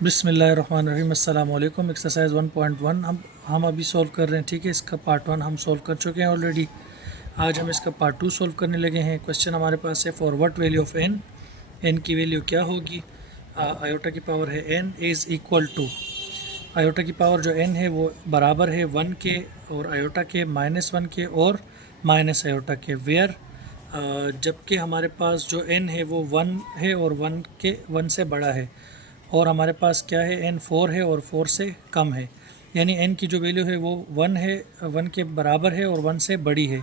बिस्मिल्लाहिर्रहमानिर्रहीम। अस्सलाम वालेकुम। एक्सरसाइज 1.1 हम अभी सॉल्व कर रहे हैं। ठीक है, इसका पार्ट 1 हम सॉल्व कर चुके हैं ऑलरेडी। आज हम इसका पार्ट 2 सॉल्व करने लगे हैं। क्वेश्चन हमारे पास है for what value of N, N की वैल्यू क्या होगी। आयोटा की पावर है N is equal to, iota की पावर जो एन है वो बराबर है 1 के और आयोटा के -1 के और माइनस आयोटा के, वेयर जबकि हमारे पास जो एन है वो 1 है और 1 से बड़ा है, और हमारे पास क्या है, एन 4 है और 4 से कम है। यानी एन की जो वैल्यू है वो 1 है, 1 के बराबर है और 1 से बड़ी है,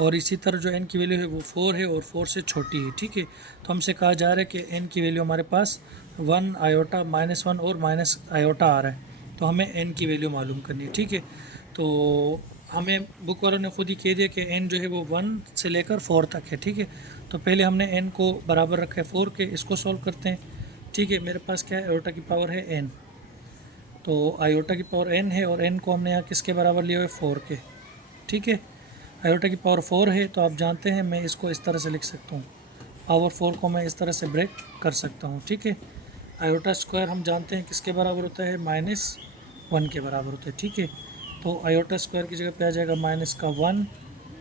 और इसी तरह जो एन की वैल्यू है वो 4 है और 4 से छोटी है। ठीक है, तो हमसे कहा जा रहा है कि एन की वैल्यू हमारे पास 1 आयोटा -1 और माइनस आयोटा आ रहा है, तो हमें एन की वैल्यू मालूम करनी है। ठीक है, तो हमें बुक वालों ने खुद ही कह दिया कि एन जो है वो 1 से लेकर 4 तक है। ठीक है, तो पहले हमने एन को बराबर रखा है 4 के, इसको सॉल्व करते हैं। ठीक है, मेरे पास क्या है, आयोटा की पावर है एन, तो आयोटा की पावर एन है और एन को हमने यहाँ किसके बराबर लिया हुआ है, 4 के। ठीक है, आयोटा की पावर 4 है, तो आप जानते हैं मैं इसको इस तरह से लिख सकता हूँ, पावर 4 को मैं इस तरह से ब्रेक कर सकता हूँ। ठीक है, आयोटा स्क्वायर हम जानते हैं किसके बराबर होता है, -1 के बराबर होता है। ठीक है, तो आयोटा स्क्वायर की जगह पे आ जाएगा -1।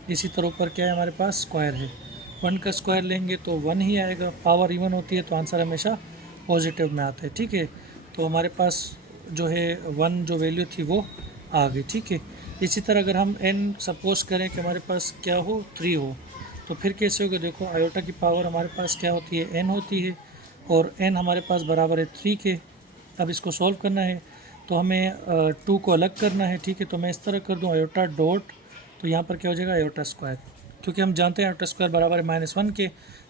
इसी तरह ऊपर क्या है, हमारे पास स्क्वायर है, 1 का स्क्वायर लेंगे तो 1 ही आएगा। पावर इवन होती है तो आंसर हमेशा पॉजिटिव में आता है। ठीक है, तो हमारे पास जो है 1 जो वैल्यू थी वो आ गई। ठीक है, इसी तरह अगर हम n सपोज करें कि हमारे पास क्या हो, 3 हो, तो फिर कैसे होगा। देखो, आयोटा की पावर हमारे पास क्या होती है, n होती है, और n हमारे पास बराबर है 3 के। अब इसको सॉल्व करना है तो हमें 2 को अलग करना है। ठीक है, तो मैं इस तरह कर दूँ आयोटा डॉट, तो यहाँ पर क्या हो जाएगा, आयोटा स्क्वायर, क्योंकि हम जानते हैं आयोटा स्क्वायर बराबर है -1 के।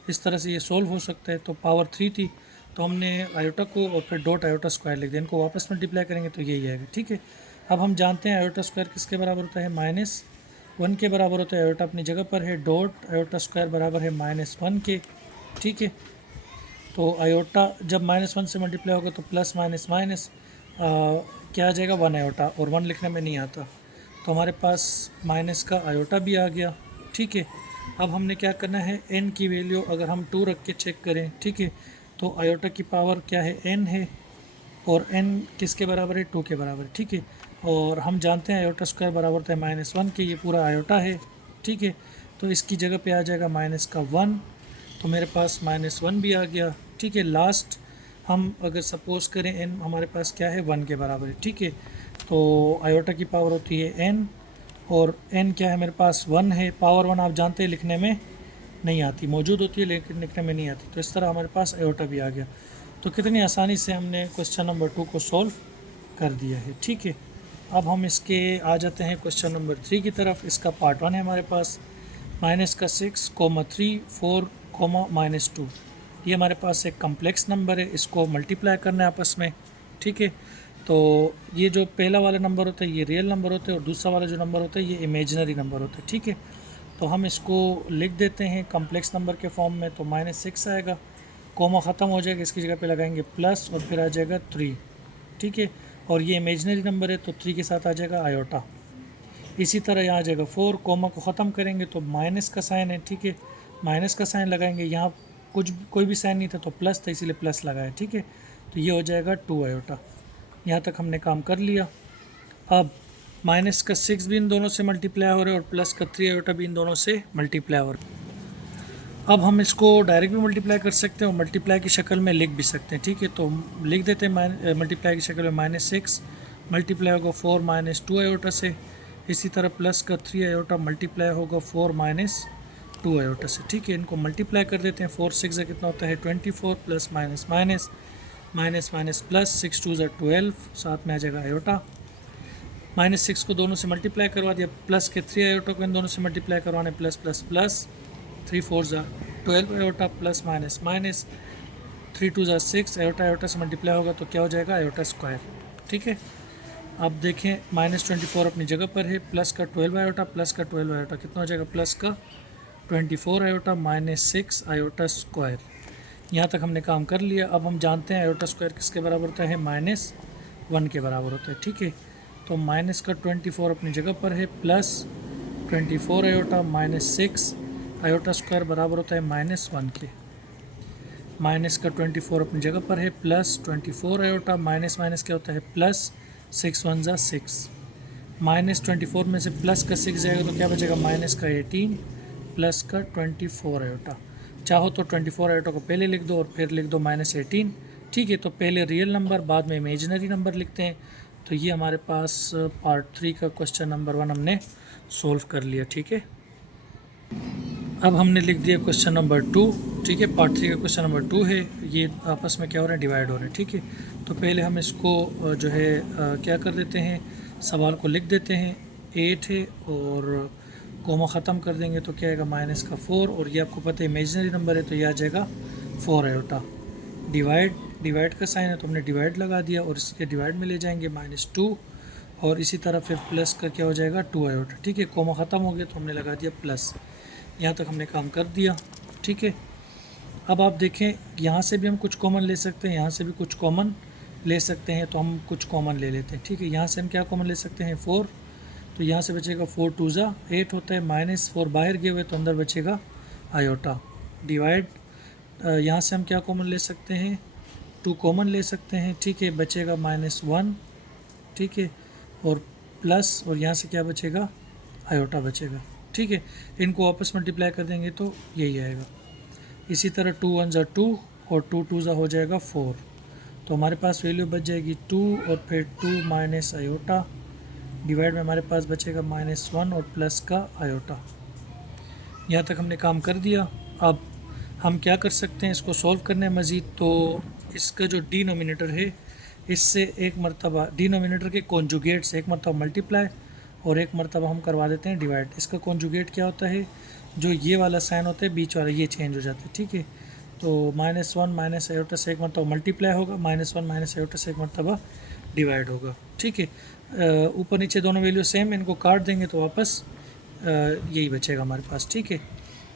इस तरह से ये सोल्व हो सकता है। तो पावर 3 थी, तो हमने आयोटा को और फिर डॉट आयोटा स्क्वायर लिख दिया, इनको वापस मल्टीप्लाई करेंगे तो यही आएगा। ठीक है, अब हम जानते हैं आयोटा स्क्वायर किसके बराबर होता है, -1 के बराबर होता है। आयोटा अपनी जगह पर है, डॉट आयोटा स्क्वायर बराबर है -1 के। ठीक है, तो आयोटा जब -1 से मल्टीप्लाई होगा तो प्लस माइनस माइनस क्या आ जाएगा, 1 आयोटा, और 1 लिखने में नहीं आता, तो हमारे पास माइनस का आयोटा भी आ गया। ठीक है, अब हमने क्या करना है, n की वैल्यू अगर हम 2 रख के चेक करें, ठीक है, तो आयोटा की पावर क्या है, n है, और n किसके बराबर है, 2 के बराबर है। ठीक है, और हम जानते हैं आयोटा स्क्वायर बराबर होता है -1 के, ये पूरा आयोटा है। ठीक है, तो इसकी जगह पे आ जाएगा माइनस का 1, तो मेरे पास -1 भी आ गया। ठीक है, लास्ट हम अगर सपोज़ करें n हमारे पास क्या है, 1 के बराबर है। ठीक है, तो आयोटा की पावर होती है n, और n क्या है, मेरे पास 1 है। पावर 1 आप जानते हैं लिखने में नहीं आती, मौजूद होती है लेकिन लिखने में नहीं आती, तो इस तरह हमारे पास आयोटा भी आ गया। तो कितनी आसानी से हमने क्वेश्चन नंबर 2 को सॉल्व कर दिया है। ठीक है, अब हम इसके आ जाते हैं क्वेश्चन नंबर 3 की तरफ। इसका पार्ट 1 है हमारे पास, -6, 3, 4, -2। ये हमारे पास एक कम्प्लेक्स नंबर है, इसको मल्टीप्लाई करना है आपस में। ठीक है, तो ये जो पहला वाला नंबर होता है ये रियल नंबर होता है, और दूसरा वाला जो नंबर होता है ये इमेजिनरी नंबर होता है। ठीक है, तो हम इसको लिख देते हैं कम्प्लेक्स नंबर के फॉर्म में, तो -6 आएगा, कोमा ख़त्म हो जाएगा, इसकी जगह पे लगाएंगे प्लस, और फिर आ जाएगा 3। ठीक है, और ये इमेजिनरी नंबर है तो 3 के साथ आ जाएगा आयोटा। इसी तरह यहाँ आ जाएगा 4, कोमा को ख़त्म करेंगे तो माइनस का साइन है। ठीक है, माइनस का साइन लगाएंगे, यहाँ कोई भी साइन नहीं था तो प्लस था, इसीलिए प्लस लगाया। ठीक है, तो ये हो जाएगा 2 आयोटा। यहाँ तक हमने काम कर लिया। अब माइनस का 6 भी इन दोनों से मल्टीप्लाई हो रहा है, और प्लस का 3 आयोटा भी इन दोनों से मल्टीप्लाई हो रहा है। अब हम इसको डायरेक्ट भी मल्टीप्लाई कर सकते हैं और मल्टीप्लाई की शक्ल में लिख भी सकते हैं। ठीक है, तो लिख देते हैं मल्टीप्लाई की शक्ल में, -6 मल्टीप्लाई होगा 4 -2 आयोटा से। इसी तरह प्लस का 3 आयोटा मल्टीप्लाई होगा 4 -2 आयोटा से। ठीक है, इनको मल्टीप्लाई कर देते हैं, 4 6 कितना होता है 24, plus minus minus minus minus plus, 6 2 12, साथ में आ जाएगा आयोटा। -6 को दोनों से मल्टीप्लाई करवा दिया, प्लस के 3 आयोटा को इन दोनों से मल्टीप्लाई करवाने, plus plus plus, 3 4 12 iota, plus minus minus, 3 2 6 iota, iota से मल्टीप्लाई होगा तो क्या हो जाएगा, आयोटा स्क्वायर। ठीक है, अब देखें -24 अपनी जगह पर है, प्लस का 12 आयोटा, प्लस का 12 आयोटा कितना हो जाएगा, प्लस का 24 आयोटा -6 आयोटा स्क्वायर। यहाँ तक हमने काम कर लिया। अब हम जानते हैं आयोटा स्क्वायर किसके बराबर होता है, -1 के बराबर होता है। ठीक है, तो माइनस का 24 अपनी जगह पर है, प्लस 24 आयोटा -6 आयोटा स्क्वायर बराबर होता है -1 के। माइनस का 24 अपनी जगह पर है, प्लस 24 आयोटा, माइनस माइनस क्या होता है प्लस, 6 1 ज़ा 6, माइनस 24 में से प्लस का 6 जाएगा तो क्या बचेगा माइनस का 18 प्लस का 24 आयोटा। चाहो तो 24 आयोटा को पहले लिख दो और फिर लिख दो माइनस 18, ठीक है। तो पहले रियल नंबर बाद में इमेजिनरी नंबर लिखते हैं। तो ये हमारे पास पार्ट 3 का क्वेश्चन नंबर 1 हमने सोल्व कर लिया, ठीक है। अब हमने लिख दिया क्वेश्चन नंबर 2, ठीक है। पार्ट 3 का क्वेश्चन नंबर 2 है, ये आपस में क्या हो रहा है डिवाइड हो रहे हैं, ठीक है। तो पहले हम इसको जो है क्या कर देते हैं, सवाल को लिख देते हैं। 8 है और कोमा ख़त्म कर देंगे तो क्या आएगा माइनस का 4, और ये आपको पता है इमेजिनरी नंबर है तो ये आ जाएगा 4 आयोटा। डिवाइड का साइन है तो हमने डिवाइड लगा दिया और इसके डिवाइड में ले जाएंगे -2, और इसी तरह फिर प्लस का क्या हो जाएगा 2 आयोटा, ठीक है। कोमा ख़त्म हो गया तो हमने लगा दिया प्लस। यहाँ तक हमने काम कर दिया, ठीक है। अब आप देखें यहाँ से भी हम कुछ कॉमन ले सकते हैं, यहाँ से भी कुछ कॉमन ले सकते हैं, तो हम कुछ कॉमन ले लेते हैं, ठीक है। यहाँ से हम क्या कॉमन ले सकते हैं 4, तो यहाँ से बचेगा 4 2 ज़ा 8 होता है, -4 बाहर गए हुए तो अंदर बचेगा आयोटा। डिवाइड यहाँ से हम क्या कॉमन ले सकते हैं 2 कॉमन ले सकते हैं, ठीक है। बचेगा -1, ठीक है, और प्लस, और यहाँ से क्या बचेगा आयोटा बचेगा, ठीक है। इनको वापस मल्टीप्लाई कर देंगे तो यही आएगा। इसी तरह 2 1 ज़ा 2 और 2 2 ज़ा हो जाएगा 4, तो हमारे पास वैल्यू बच जाएगी 2 और फिर 2 माइनस आयोटा। डिवाइड में हमारे पास बचेगा -1 और प्लस का आयोटा। यहाँ तक हमने काम कर दिया। अब हम क्या कर सकते हैं इसको सॉल्व करने मज़ीद, तो इसका जो डिनोमिनेटर है इससे एक मरतबा डिनोमिनेटर के कॉन्जुगेट से एक मरतबा मल्टीप्लाई और एक मरतबा हम करवा देते हैं डिवाइड। इसका कॉन्जुगेट क्या होता है, जो ये वाला साइन होता है बीच वाला ये चेंज हो जाता है, ठीक है। तो -1 माइनस आयोटा से एक मरतबा मल्टीप्लाई होगा, -1 माइनस आयोटा से एक मरतबा डिवाइड होगा, ठीक है। ऊपर नीचे दोनों वैल्यू सेम, इनको काट देंगे तो वापस यही बचेगा हमारे पास, ठीक है।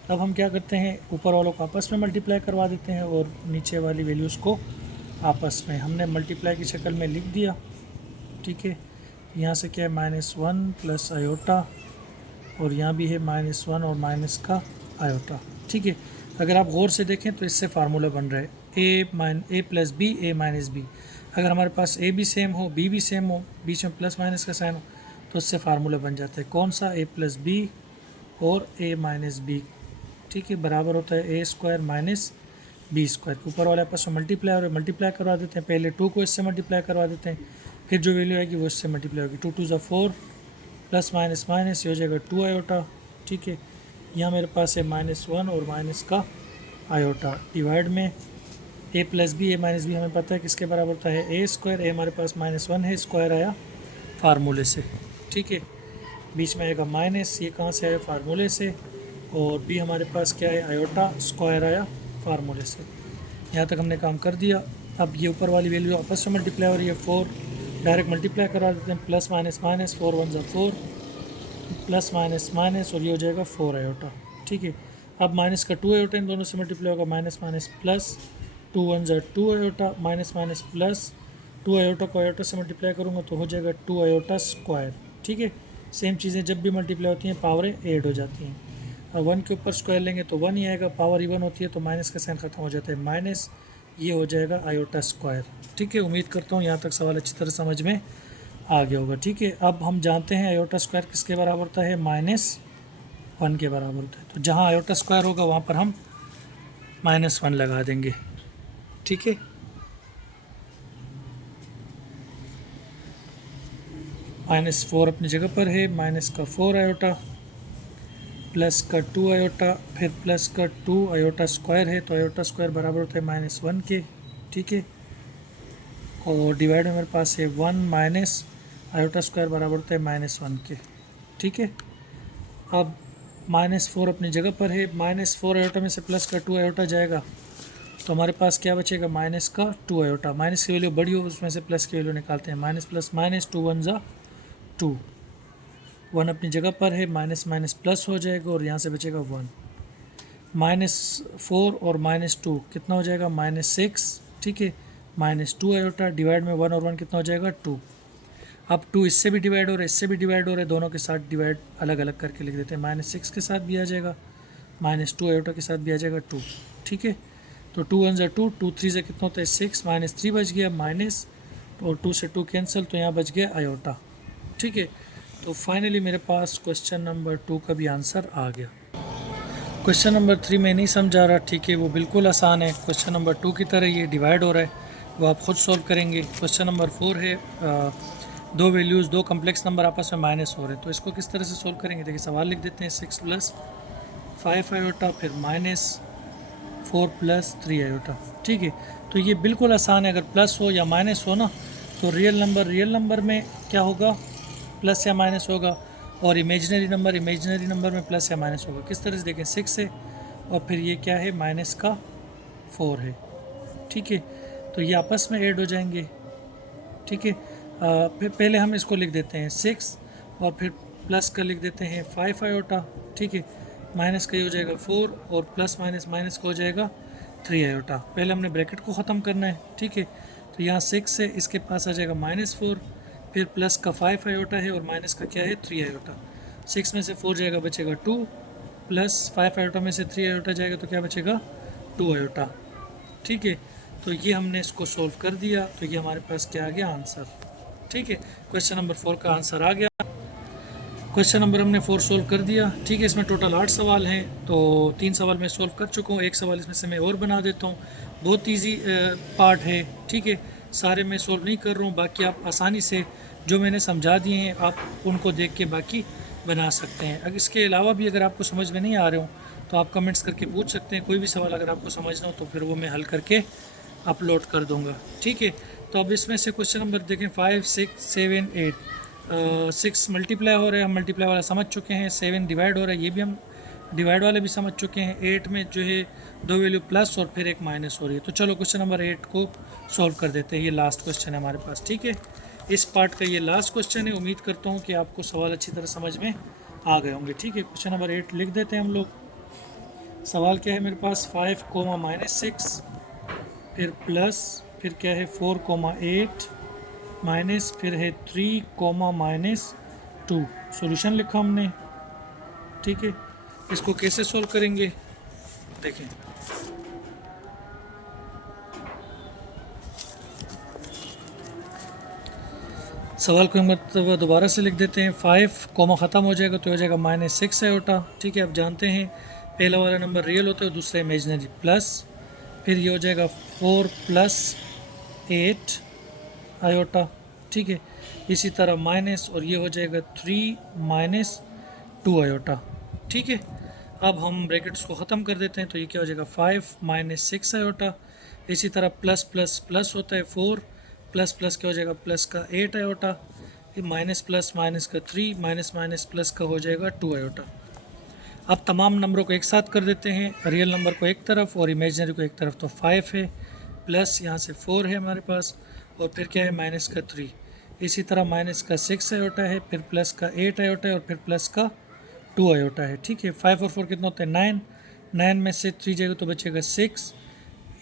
अब हम क्या करते हैं ऊपर वालों को आपस में मल्टीप्लाई करवा देते हैं और नीचे वाली वैल्यूज़ को आपस में हमने मल्टीप्लाई की शक्ल में लिख दिया, ठीक है। यहाँ से क्या है -1 प्लस आयोटा, और यहाँ भी है -1 और माइनस का आयोटा, ठीक है। अगर आप गौर से देखें तो इससे फार्मूला बन रहा है a plus B a minus B. अगर हमारे पास a भी सेम हो b भी सेम हो, बीच में प्लस माइनस का साइन हो, तो इससे फार्मूला बन जाता है कौन सा, a प्लस बी और a माइनस बी, ठीक है, बराबर होता है a² माइनस b²। ऊपर वाले आपस में मल्टीप्लाई और मल्टीप्लाई करवा देते हैं, पहले 2 को इससे मल्टीप्लाई करवा देते हैं, फिर जो वैल्यू आएगी वो इससे मल्टीप्लाई होगी। 2 2 ज़ा 4 प्लस माइनस माइनस ये हो जाएगा 2 आयोटा, ठीक है। यहाँ मेरे पास है -1 और माइनस का आयोटा। डिवाइड में a plus B a minus B हमें पता है किसके बराबर होता है a², a हमारे पास -1 है, स्क्वायर आया फार्मूले से, ठीक है। बीच में आएगा माइनस, ये कहाँ से आया फार्मूले से, और b हमारे पास क्या है आयोटा, स्क्वायर आया फार्मूले से। यहाँ तक हमने काम कर दिया। अब ये ऊपर वाली वैल्यू आपस में मल्टीप्लाई हो रही है, 4 डायरेक्ट मल्टीप्लाई करा देते हैं, प्लस माइनस माइनस 4 1 ज़ा 4 प्लस माइनस माइनस, और ये हो जाएगा 4 आयोटा, ठीक है। अब माइनस का 2 आयोटा इन दोनों से मल्टीप्लाई होगा, माइनस माइनस प्लस 2 1 ज़ा 2 iota, minus minus plus 2 iota को आयोटा से मल्टीप्लाई करूँगा तो हो जाएगा 2 आयोटा स्क्वायर, ठीक है। सेम चीज़ें जब भी मल्टीप्लाई होती हैं पावरें ऐड हो जाती हैं। अब 1 के ऊपर स्क्वायर लेंगे तो 1 ही आएगा, पावर इवन होती है तो माइनस का साइन ख़त्म हो जाता है माइनस, ये हो जाएगा आयोटा स्क्वायर, ठीक है। उम्मीद करता हूँ यहाँ तक सवाल अच्छी तरह समझ में आ गया होगा, ठीक है। अब हम जानते हैं आयोटा स्क्वायर किसके बराबर होता है, -1 के बराबर होता है। तो जहाँ आयोटा स्क्वायर होगा वहाँ पर हम -1 लगा देंगे, ठीक है। -4 अपनी जगह पर है, माइनस का 4 आयोटा प्लस का 2 आयोटा, फिर प्लस का 2 आयोटा स्क्वायर है, तो आयोटा स्क्वायर बराबर होता है -1 के, ठीक है। और डिवाइड में मेरे पास है 1 माइनस आयोटा स्क्वायर बराबर होता है -1 के, ठीक है। अब -4 अपनी जगह पर है, -4 आयोटा में से प्लस का 2 आयोटा जाएगा तो हमारे पास क्या बचेगा माइनस का 2 आयोटा। माइनस की वैल्यू बड़ी हो उसमें से प्लस की वैल्यू निकालते हैं, माइनस प्लस माइनस 2 1 ज़ा 2, 1 अपनी जगह पर है, माइनस माइनस प्लस हो जाएगा और यहाँ से बचेगा 1। -4 और -2 कितना हो जाएगा -6, ठीक है। -2 आयोटा, डिवाइड में 1 और 1 कितना हो जाएगा 2। अब 2 इससे भी डिवाइड हो रहा है, इससे भी डिवाइड हो रहा है, दोनों के साथ डिवाइड अलग अलग करके लिख देते हैं। -6 के साथ भी आ जाएगा, -2 आयोटा के साथ भी आ जाएगा 2, ठीक है। तो तो 2 1 2, 2 3 से कितना होता है 6, -3 बच गया, माइनस और 2 से 2 कैंसिल, तो यहाँ बच गया आयोटा। ठीक है, तो फाइनली मेरे पास क्वेश्चन नंबर 2 का भी आंसर आ गया। क्वेश्चन नंबर 3 में नहीं समझा रहा, ठीक है, वो बिल्कुल आसान है। क्वेश्चन नंबर 2 की तरह ये डिवाइड हो रहा है, वो आप ख़ुद सॉल्व करेंगे। क्वेश्चन नंबर 4 है, दो वैल्यूज़, दो कम्प्लेक्स नंबर आपस में माइनस हो रहे हैं, तो इसको किस तरह से सॉल्व करेंगे। देखिए सवाल लिख देते हैं, 6 + 5 आयोटा, फिर -4 + 3 आयोटा। ठीक है, तो ये बिल्कुल आसान है। अगर प्लस हो या माइनस हो ना, तो रियल नंबर में क्या होगा, प्लस या माइनस होगा, और इमेजिनरी नंबर में प्लस या माइनस होगा। किस तरह से देखें, 6 है और फिर ये क्या है, -4 है। ठीक है, तो ये आपस में ऐड हो जाएंगे। ठीक है, फिर पहले हम इसको लिख देते हैं 6 और फिर प्लस का लिख देते हैं 5 आयोटा। ठीक है, माइनस का ये हो जाएगा 4 और प्लस माइनस का हो जाएगा 3 आयोटा। पहले हमने ब्रैकेट को ख़त्म करना है। ठीक है, तो यहाँ 6 है, इसके पास आ जाएगा -4, फिर प्लस का 5 आयोटा है और माइनस का क्या है 3 आयोटा। 6 में से 4 जाएगा, बचेगा 2, प्लस 5 आयोटा में से 3 आयोटा जाएगा तो क्या बचेगा 2 आयोटा। ठीक है, तो ये हमने इसको सॉल्व कर दिया, तो ये हमारे पास क्या आ गया, आंसर। ठीक है, क्वेश्चन नंबर 4 का आंसर आ गया। क्वेश्चन नंबर हमने 4 सॉल्व कर दिया। ठीक है, इसमें टोटल 8 सवाल हैं, तो 3 सवाल मैं सॉल्व कर चुका हूँ, एक सवाल इसमें से मैं और बना देता हूँ। बहुत ईजी पार्ट है। ठीक है, सारे मैं सॉल्व नहीं कर रहा हूँ, बाकी आप आसानी से जो मैंने समझा दिए हैं आप उनको देख के बाकी बना सकते हैं। अगर इसके अलावा भी अगर आपको समझ में नहीं आ रहे हो तो आप कमेंट्स करके पूछ सकते हैं। कोई भी सवाल अगर आपको समझना हो तो फिर वो मैं हल करके अपलोड कर दूँगा। ठीक है, तो अब इसमें से क्वेश्चन नंबर देखें, 5 6 7 8। 6 मल्टीप्लाई हो रहा है, हम मल्टीप्लाई वाला समझ चुके हैं। 7 डिवाइड हो रहा है, ये भी हम डिवाइड वाले भी समझ चुके हैं। 8 में जो है दो वैल्यू प्लस और फिर एक माइनस हो रही है। तो चलो क्वेश्चन नंबर 8 को सॉल्व कर देते हैं। ये लास्ट क्वेश्चन है हमारे पास। ठीक है, इस पार्ट का ये लास्ट क्वेश्चन है। उम्मीद करता हूँ कि आपको सवाल अच्छी तरह समझ में आ गए होंगे। ठीक है, क्वेश्चन नंबर 8 लिख देते हैं हम लोग। सवाल क्या है मेरे पास, 5, -6, फिर प्लस, फिर क्या है 4, 8, माइनस, फिर है 3, -2। सॉल्यूशन लिखा हमने। ठीक है, इसको कैसे सॉल्व करेंगे देखें। सवाल को मतलब दोबारा से लिख देते हैं। 5 कॉमा ख़त्म हो जाएगा तो हो जाएगा -6 आयोटा। ठीक है, आप जानते हैं पहला वाला नंबर रियल होता है, दूसरा इमेजिनरी, प्लस फिर ये हो जाएगा 4 + 8 आयोटा। ठीक है, इसी तरह माइनस और ये हो जाएगा 3 - 2 आयोटा। ठीक है, अब हम ब्रैकेट्स को ख़त्म कर देते हैं, तो ये क्या हो जाएगा 5 - 6 आयोटा। इसी तरह प्लस प्लस प्लस होता है 4, प्लस प्लस क्या हो जाएगा प्लस का 8 आयोटा, फिर माइनस प्लस माइनस का 3, माइनस माइनस प्लस का हो जाएगा 2 आयोटा। अब तमाम नंबरों को एक साथ कर देते हैं, रियल नंबर को एक तरफ और इमेजिनरी को एक तरफ। तो 5 है, प्लस यहाँ से 4 है हमारे पास, और फिर क्या है माइनस का 3। इसी तरह माइनस का 6 आयोटा है, फिर प्लस का 8 आयोटा है और फिर प्लस का 2 आयोटा है। ठीक है, 5 और 4 कितना होता है 9, 9 में से 3 जाएगा तो बचेगा 6,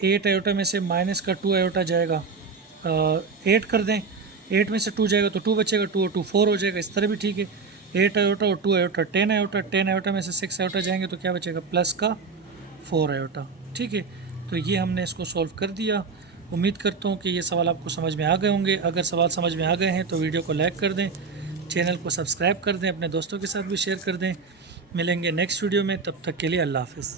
8 आयोटा में से माइनस का 2 आयोटा जाएगा, 8 कर दें, 8 में से 2 जाएगा तो 2 बचेगा, 2 और 2 4 हो जाएगा। इस तरह भी ठीक है, 8 आयोटा और 2 आयोटा 10 आयोटा, 10 आयोटा में से 6 आयोटा जाएंगे तो क्या बचेगा प्लस का 4 आयोटा। ठीक है, तो ये हमने इसको सॉल्व कर दिया। उम्मीद करता हूँ कि ये सवाल आपको समझ में आ गए होंगे। अगर सवाल समझ में आ गए हैं तो वीडियो को लाइक कर दें, चैनल को सब्सक्राइब कर दें, अपने दोस्तों के साथ भी शेयर कर दें। मिलेंगे नेक्स्ट वीडियो में, तब तक के लिए अल्लाह हाफ़िज़।